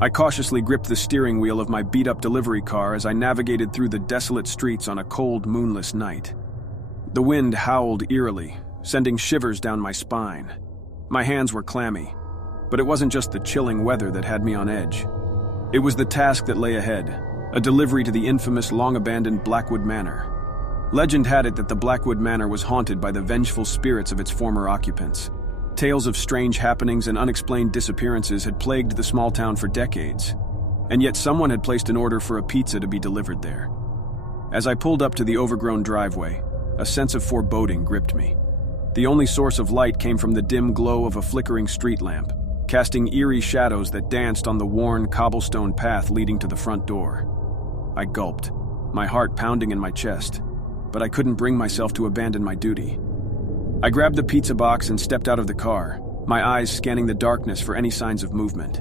I cautiously gripped the steering wheel of my beat-up delivery car as I navigated through the desolate streets on a cold, moonless night. The wind howled eerily, sending shivers down my spine. My hands were clammy, but it wasn't just the chilling weather that had me on edge. It was the task that lay ahead, a delivery to the infamous, long-abandoned Blackwood Manor. Legend had it that the Blackwood Manor was haunted by the vengeful spirits of its former occupants. Tales of strange happenings and unexplained disappearances had plagued the small town for decades, and yet someone had placed an order for a pizza to be delivered there. As I pulled up to the overgrown driveway, a sense of foreboding gripped me. The only source of light came from the dim glow of a flickering street lamp, casting eerie shadows that danced on the worn cobblestone path leading to the front door. I gulped, my heart pounding in my chest, but I couldn't bring myself to abandon my duty. I grabbed the pizza box and stepped out of the car, my eyes scanning the darkness for any signs of movement.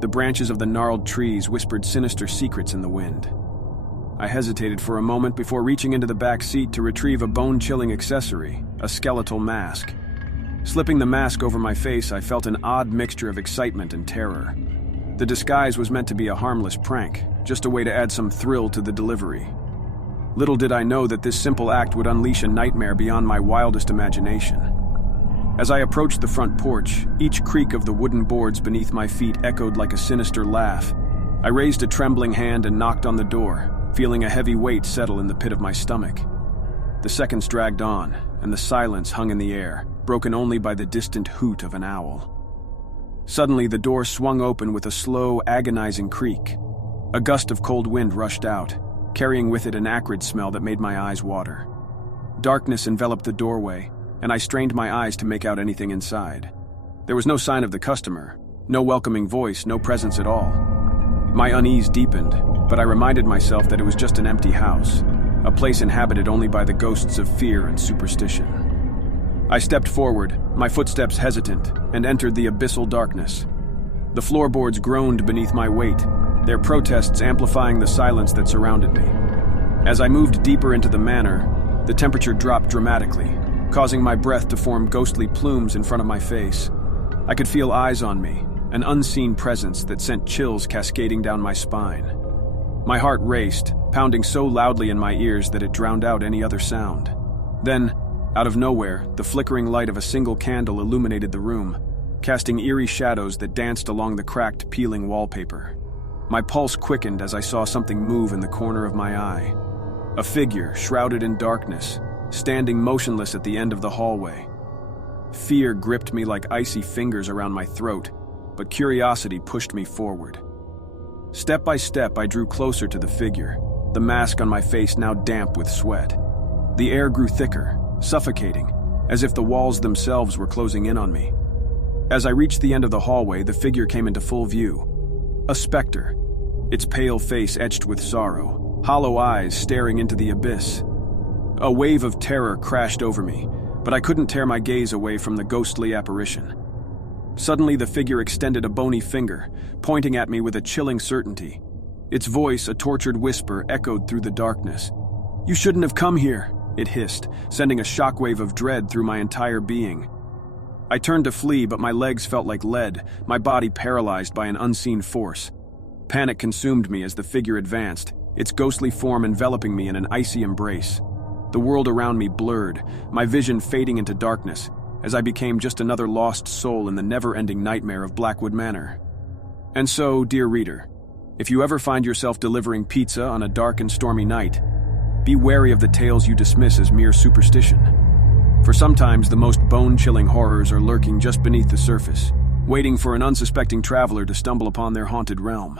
The branches of the gnarled trees whispered sinister secrets in the wind. I hesitated for a moment before reaching into the back seat to retrieve a bone-chilling accessory, a skeletal mask. Slipping the mask over my face, I felt an odd mixture of excitement and terror. The disguise was meant to be a harmless prank, just a way to add some thrill to the delivery. Little did I know that this simple act would unleash a nightmare beyond my wildest imagination. As I approached the front porch, each creak of the wooden boards beneath my feet echoed like a sinister laugh. I raised a trembling hand and knocked on the door, feeling a heavy weight settle in the pit of my stomach. The seconds dragged on, and the silence hung in the air, broken only by the distant hoot of an owl. Suddenly, the door swung open with a slow, agonizing creak. A gust of cold wind rushed out, carrying with it an acrid smell that made my eyes water. Darkness enveloped the doorway, and I strained my eyes to make out anything inside. There was no sign of the customer, no welcoming voice, no presence at all. My unease deepened, but I reminded myself that it was just an empty house, a place inhabited only by the ghosts of fear and superstition. I stepped forward, my footsteps hesitant, and entered the abyssal darkness. The floorboards groaned beneath my weight, their protests amplifying the silence that surrounded me. As I moved deeper into the manor, the temperature dropped dramatically, causing my breath to form ghostly plumes in front of my face. I could feel eyes on me, an unseen presence that sent chills cascading down my spine. My heart raced, pounding so loudly in my ears that it drowned out any other sound. Then, out of nowhere, the flickering light of a single candle illuminated the room, casting eerie shadows that danced along the cracked, peeling wallpaper. My pulse quickened as I saw something move in the corner of my eye. A figure, shrouded in darkness, standing motionless at the end of the hallway. Fear gripped me like icy fingers around my throat, but curiosity pushed me forward. Step by step, I drew closer to the figure, the mask on my face now damp with sweat. The air grew thicker, suffocating, as if the walls themselves were closing in on me. As I reached the end of the hallway, the figure came into full view. A specter, its pale face etched with sorrow, hollow eyes staring into the abyss. A wave of terror crashed over me, but I couldn't tear my gaze away from the ghostly apparition. Suddenly, the figure extended a bony finger, pointing at me with a chilling certainty. Its voice, a tortured whisper, echoed through the darkness. "You shouldn't have come here," it hissed, sending a shockwave of dread through my entire being. I turned to flee, but my legs felt like lead, my body paralyzed by an unseen force. Panic consumed me as the figure advanced, its ghostly form enveloping me in an icy embrace. The world around me blurred, my vision fading into darkness, as I became just another lost soul in the never-ending nightmare of Blackwood Manor. And so, dear reader, if you ever find yourself delivering pizza on a dark and stormy night, be wary of the tales you dismiss as mere superstition. For sometimes the most bone-chilling horrors are lurking just beneath the surface, waiting for an unsuspecting traveler to stumble upon their haunted realm.